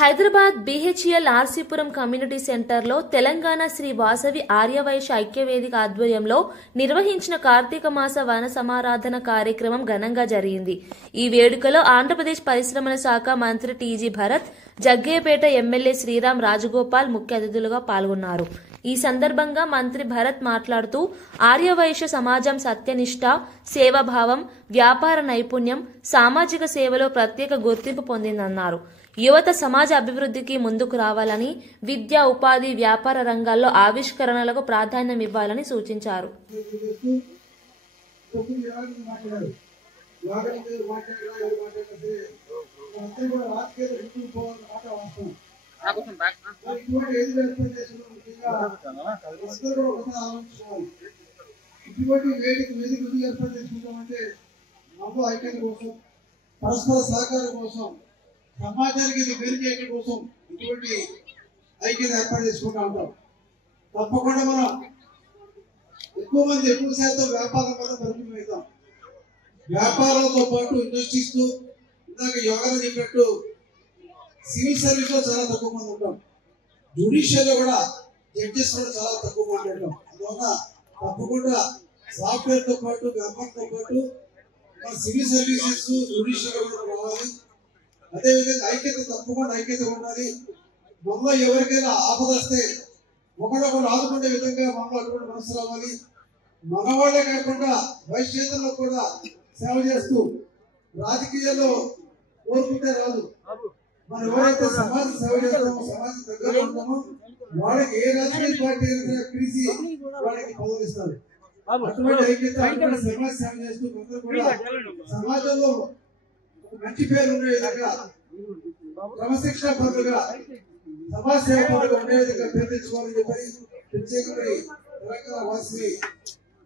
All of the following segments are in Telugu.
హైదరాబాద్ బీహెచ్ఎల్ ఆర్సీపురం కమ్యూనిటీ సెంటర్లో తెలంగాణ శ్రీ వాసవి ఆర్యవైశ్య ఐక్యవేదిక ఆధ్వర్యంలో నిర్వహించిన కార్తీక మాస వన సమారాధన కార్యక్రమం ఘనంగా జరిగింది. ఈ వేడుకలో ఆంధ్రప్రదేశ్ పరిశ్రమల శాఖ మంత్రి టీజీ భరత్, జగ్గయ్యపేట ఎమ్మెల్యే శ్రీరామ్ రాజగోపాల్ ముఖ్య అతిథులుగా పాల్గొన్నారు. ఈ సందర్భంగా మంత్రి భరత్ మాట్లాడుతూ ఆర్యవైశ్య సమాజం సత్యనిష్ట, సేవాభావం, వ్యాపార నైపుణ్యం, సామాజిక సేవలో ప్రత్యేక గుర్తింపు పొందిందన్నారు. యువత సమాజ అభివృద్ధికి ముందుకు రావాలని, విద్య, ఉపాధి, వ్యాపార రంగాల్లో ఆవిష్కరణలకు ప్రాధాన్యం ఇవ్వాలని సూచించారు. పరస్పర సహకారం కోసం, సమాజానికి మేలు చేయడం కోసం ఇటువంటి ఐక్యత ఏర్పాటు చేసుకుంటూ ఉంటాం. తప్పకుండా మనం ఎక్కువ శాతం వ్యాపారం వల్ల పరిమితం అవుతాం. వ్యాపారాలతో పాటు ఇండస్ట్రీస్ తో, ఇందాక యోగా చెప్పినట్టు సివిల్ సర్వీస్ లో చాలా తక్కువ మంది ఉంటాం. జ్యుడిషియల్ లో కూడా జడ్జెస్ కూడా చాలా తక్కువ మంది ఉంటాం. అందువల్ల తప్పకుండా సాఫ్ట్వేర్ తో పాటు, వ్యాపారంతో పాటు మన సివిల్ సర్వీసెస్, జ్యుడిషియల్ కూడా రావాలి. అదేవిధంగా తప్పకుండా ఐక్యత ఉండాలి. మనలో ఎవరికైనా ఆపద వస్తే ఒకడొకరు ఆదుకునే విధంగా మనలో అటువంటి మనసు రావాలి. మన వాళ్ళే కాకుండా వైశ్యేతల్లో కూడా సేవ చేస్తూ, రాజకీయాల్లో కోరుకుంటే రాదు. మనం ఎవరైతే సమాజ సేవ చేస్తామో, సమాజం దగ్గరలో ఉంటామో వాళ్ళకి ఏ రాజకీయ పార్టీ అయినా పిలిచి వాళ్ళకి పదవిస్తారు. అటువంటి ఐక్యత, సమాజ సేవ చేస్తూ అందరూ కూడా సమాజంలో మంచి పేరు ఉండే విధంగా, క్రమశిక్షణ పరులుగా, సమాజ సేవ పరులుగా ఉండే విధంగా పేరు తెచ్చుకోవాలని చెప్పి ప్రత్యేకమై తెలంగాణ వాసిని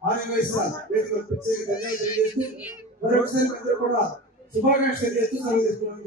ఆర్యవైశ్య వేదిక ప్రత్యేక ధన్యవాదాలు తెలియజేస్తూ మరొకసారి అందరూ కూడా శుభాకాంక్షలు చేస్తూ సెలవు తీసుకున్నాం.